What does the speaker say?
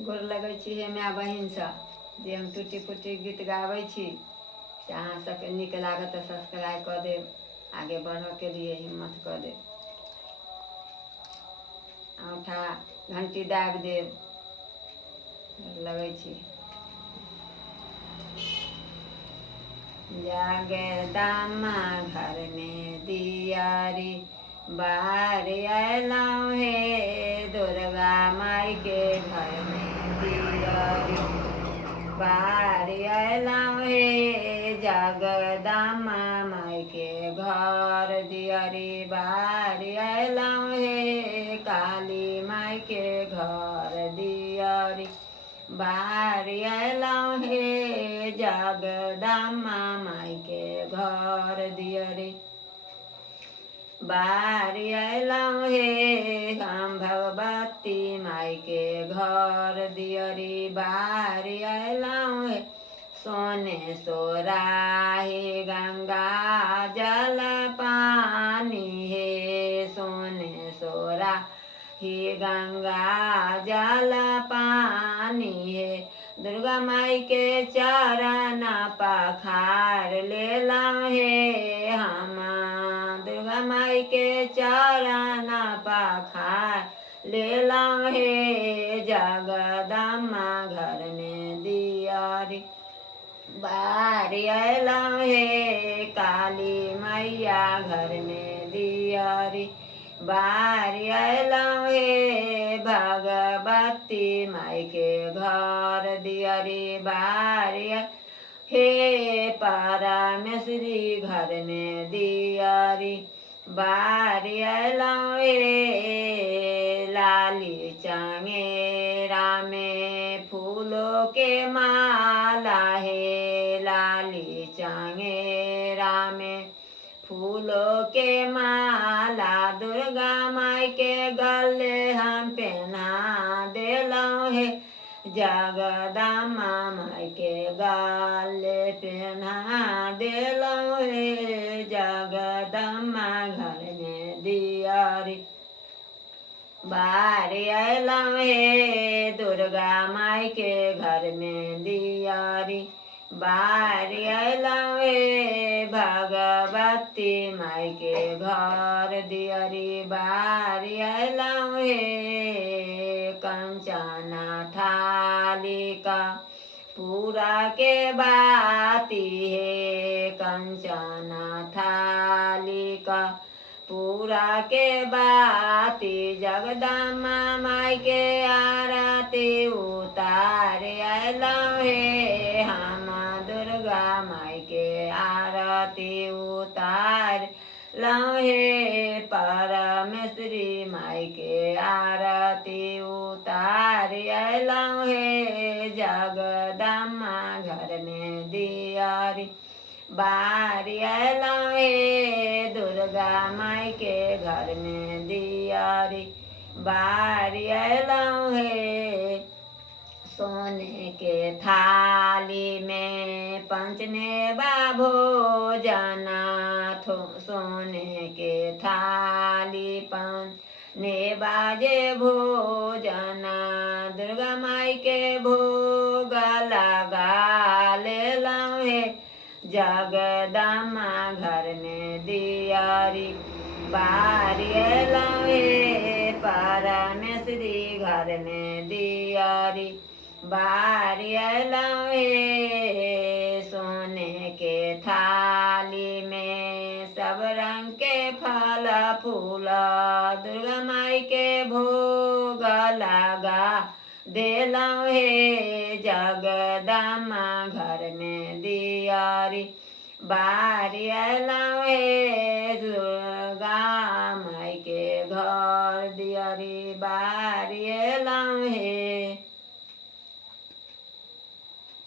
गोर लगै छी हे माय बहिन सब जे हम टूटी फूटी गीत गाबै छी से अहाँ सबके नीक लागत तऽ सब्सक्राइब कऽ देब, आगे बढ़ऽके लिए हिम्मत कऽ देब, औंठा घंटी दाबि देब। गोर लगै छी। जागे दामा घर में दियारी, बाहर अयलौं हे दुर्गा माई के घर में दियारी, बाहर अयलौं हे जगदम्बा माई के घर दियारी, बाहर अयलौं हे काली माई के घर दियारी, बाहर अयलौं हे जगदम्बा माई के घर दियारी, बाहर अयलौं हे हम भगवती माई के घर दियारी, बाहर अयलौं हे सोने सोराही गंगा जल पानी हे, सोने सोरा ही गंगा जल पानी हे, दुर्गा माई के चरण पखार लेलौं हे हम, दुर्गा माई के चरण पखार लेलौं हे जगदम्बा घर में दियारी, बाहर अयलौं हे काली मैया घर में दियारी, बाहर अयलौं हे भगवती माई के घर दियारी, बाहर हे परमेश्वरी घर में दियारी, बाहर अयलौं हे लाली चंगेरा में फूलों के माला हे, लाली चंगेरा में फूलों के माला दुर्गा माई के गले हम पहना देलौं हे, जगदम्बा माई के गले पहना देलौं हे जगदम्बा घर में दियारी, बाहर अयलौं हे दुर्गा माई के घर में दियारी, बाहर अयलौं हे भगवती माई के घर दियारी, बाहर अयलौं हे कंचना थाली का पूरा के बाती हे, कंचना थाली का पूरा के बाती जगदम्बा माई के आरती उतार अयलौं हे हम, दुर्गा माई के आरती उतार लौं हे परमेश्वरी माई के आरती उतार अयलौं हे जगदम्बा घर में दियारी, बाहर अयलौं हे दुर्गा माई के घर में दियारी, बाहर अयलौं हे सोने के थाली में पंचमेवा भोजन, सोने के थाली पंचमेवा जे भोजन, दुर्गा माई के भोग लगा लेलौं हे जगदम्बा घर में दियारी, बाहर अयलौं हे परमेश्वरी घर में दियारी, बाहर अयलौं हे सोने के थाली में सब रंग के फल फूल दुर्गा माई के भोग लगा देलौं हे जगदम्बा घर में दियारी, बाहर अयलौं हे